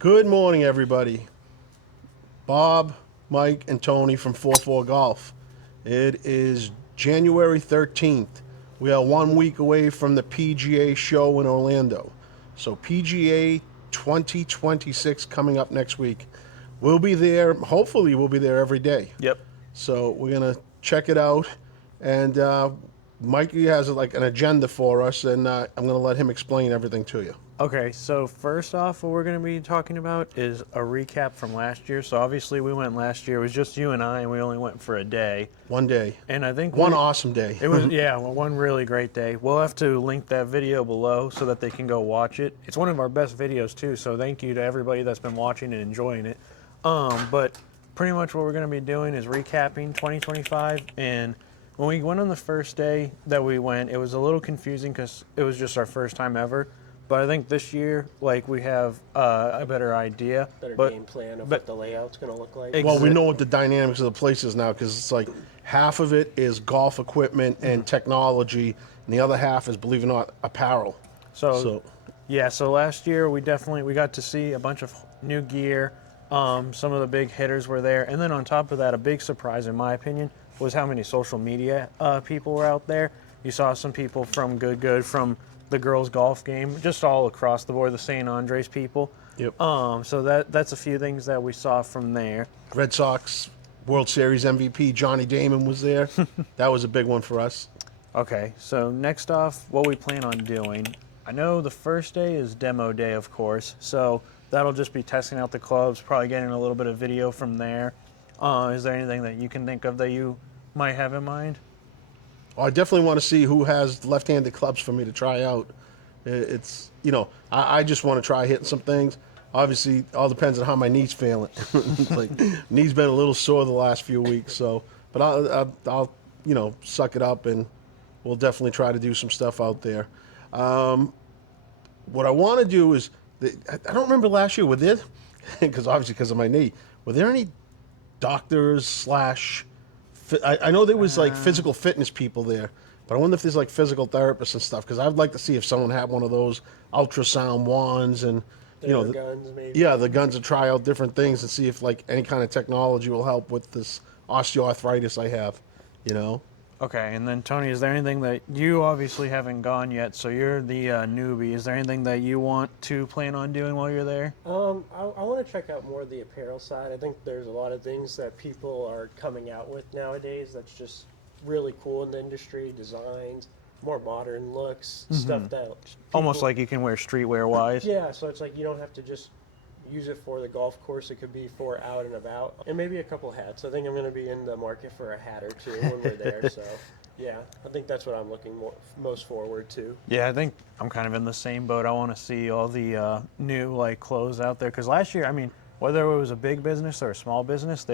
Good morning, everybody. Bob, Mike, and Tony from 4-4 Golf. It is January 13th. We are 1 week away from the PGA Show in Orlando. So PGA 2026 coming up next week. We'll be there. Hopefully, we'll be there every day. Yep. So we're going to check it out. And Mikey has like an agenda for us, and I'm going to let him explain everything to you. Okay, so first off, what we're going to be talking about is a recap from last year. So obviously we went last year. It was just you and I, and we only went for a day. 1 day. And I think One awesome day. It was, yeah, one really great day. We'll have to link that video below so that they can go watch it. It's one of our best videos too, so thank you to everybody that's been watching and enjoying it. But pretty much what we're going to be doing is recapping 2025. And when we went on the first day that we went, it was a little confusing because it was just our first time ever. But I think this year, like, we have a better idea. Better game plan of what the layout's going to look like. Well, we know what the dynamics of the place is now, because it's like half of it is golf equipment and technology, and the other half is, believe it or not, apparel. So last year we got to see a bunch of new gear. Some of the big hitters were there. And then on top of that, a big surprise, in my opinion, was how many social media people were out there. You saw some people from Good, from the girls' golf game, just all across the board, the St. Andres people. Yep. So that's a few things that we saw from there. Red Sox World Series MVP Johnny Damon was there. That was a big one for us. Okay, so next off, what we plan on doing. I know the first day is demo day, of course, so that'll just be testing out the clubs, probably getting a little bit of video from there. Is there anything that you can think of that you might have in mind? Well, I definitely want to see who has left-handed clubs for me to try out. It's, I just want to try hitting some things. Obviously, all depends on how my knee's feeling. Like, knee's been a little sore the last few weeks, so, but I'll suck it up, and we'll definitely try to do some stuff out there. What I want to do is, I don't remember last year, were there, because obviously because of my knee, were there any doctors / I know there was like physical fitness people there, but I wonder if there's like physical therapists and stuff, because I'd like to see if someone had one of those ultrasound wands and, guns maybe. Yeah, the guns, to try out different things and see if like any kind of technology will help with this osteoarthritis I have, Okay, and then Tony, is there anything that you obviously haven't gone yet, so you're the newbie. Is there anything that you want to plan on doing while you're there? I want to check out more of the apparel side. I think there's a lot of things that people are coming out with nowadays that's just really cool in the industry, designs, more modern looks, stuff that Almost like you can wear streetwear-wise. Yeah, so it's like you don't have to just use it for the golf course. It could be for out and about, and maybe a couple hats. I think I'm going to be in the market for a hat or two when we're there. So, yeah, I think that's what I'm looking most forward to. Yeah, I think I'm kind of in the same boat. I want to see all the new clothes out there, because last year, I mean, whether it was a big business or a small business,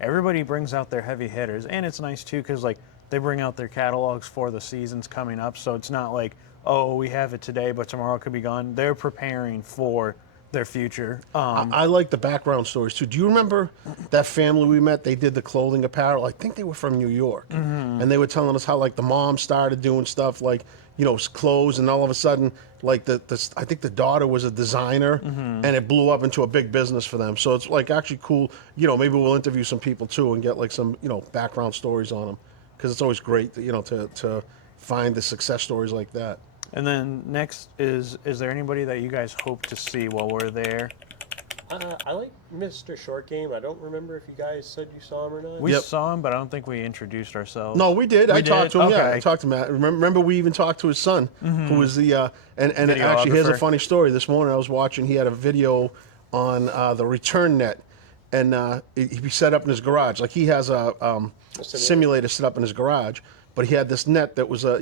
everybody brings out their heavy hitters, and it's nice too because they bring out their catalogs for the seasons coming up. So it's not like, oh, we have it today, but tomorrow it could be gone. They're preparing for their future. I like the background stories too. Do you remember that family we met? They did the clothing apparel. I think they were from New York, and they were telling us how the mom started doing stuff clothes, and all of a sudden I think the daughter was a designer, and it blew up into a big business for them. So it's actually cool. Maybe we'll interview some people too and get some background stories on them, because it's always great to find the success stories like that. And then next is there anybody that you guys hope to see while we're there? I like Mr. Short Game. I don't remember if you guys said you saw him or not. We saw him, but I don't think we introduced ourselves. No, we did. I talked to him. Okay. Yeah, I talked to him. Remember, we even talked to his son, who was the and actually, here's a funny story. This morning I was watching. He had a video on the return net, and he set up in his garage. Like, he has a simulator set up in his garage. But he had this net that was I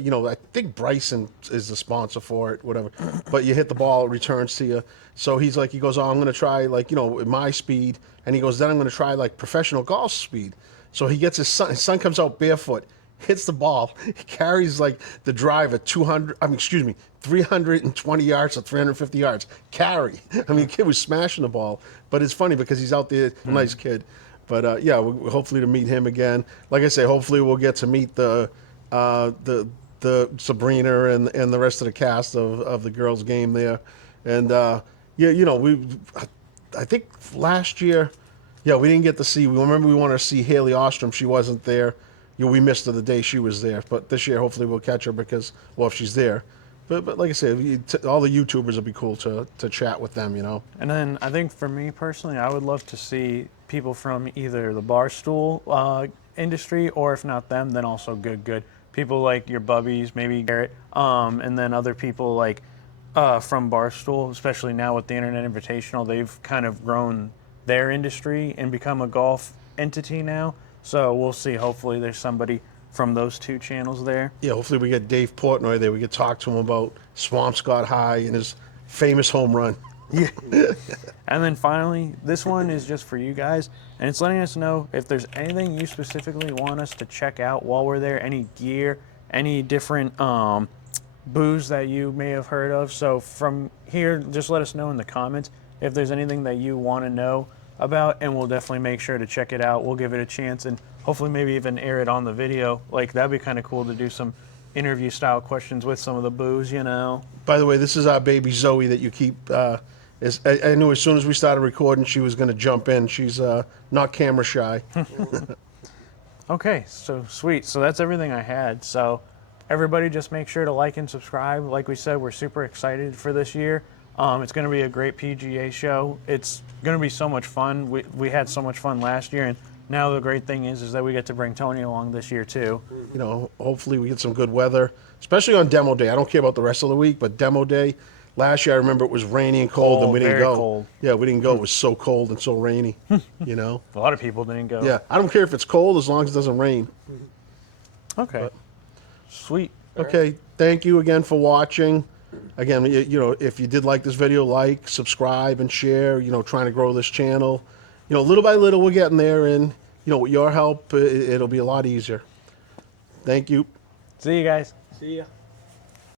think Bryson is the sponsor for it, whatever. But you hit the ball, it returns to you. So he goes, oh, I'm going to try my speed. And he goes, then I'm going to try professional golf speed. So he gets his son comes out barefoot, hits the ball, he carries the drive at 320 yards or 350 yards. Carry. I mean, the kid was smashing the ball. But it's funny because he's out there, nice kid. But yeah, hopefully to meet him again. Like I say, hopefully we'll get to meet the Sabrina and the rest of the cast of the girls' game there. And yeah, I think last year, yeah, we didn't get to see. We remember we wanted to see Haley Ostrom. She wasn't there. We missed her the day she was there. But this year, hopefully, we'll catch her because, well, if she's there. But like I said, all the YouTubers would be cool to chat with them, you know. And then I think for me personally, I would love to see people from either the Barstool industry, or if not them, then also good people like your Bubbies, maybe Garrett, and then other people like from Barstool, especially now with the Internet Invitational, they've kind of grown their industry and become a golf entity now. So we'll see. Hopefully, there's somebody from those two channels there. Yeah, hopefully we get Dave Portnoy there. We could talk to him about Swampscott High and his famous home run. Yeah. And then finally, this one is just for you guys, and it's letting us know if there's anything you specifically want us to check out while we're there, any gear, any different booze that you may have heard of. So from here, just let us know in the comments if there's anything that you want to know about, and we'll definitely make sure to check it out. We'll give it a chance and hopefully maybe even air it on the video. Like, that'd be kind of cool to do some interview style questions with some of the booze, you know. By the way, this is our baby Zoe that you keep. I knew as soon as we started recording she was going to jump in. She's not camera shy. Okay, so sweet. So that's everything I had. So everybody just make sure to like and subscribe. Like we said, we're super excited for this year. It's going to be a great PGA show. It's going to be so much fun. We had so much fun last year, and now the great thing is that we get to bring Tony along this year too. You know, hopefully we get some good weather, especially on demo day. I don't care about the rest of the week, but demo day, last year I remember it was rainy and cold, and we didn't very go. cold. Yeah, we didn't go. It was so cold and so rainy, you know. A lot of people didn't go. Yeah, I don't care if it's cold as long as it doesn't rain. Okay. Sweet. Okay, thank you again for watching. Again, you know, if you did like this video, like, subscribe, and share. You know, trying to grow this channel. You know, little by little, we're getting there, and you know, with your help, it'll be a lot easier. Thank you. See you guys. See ya.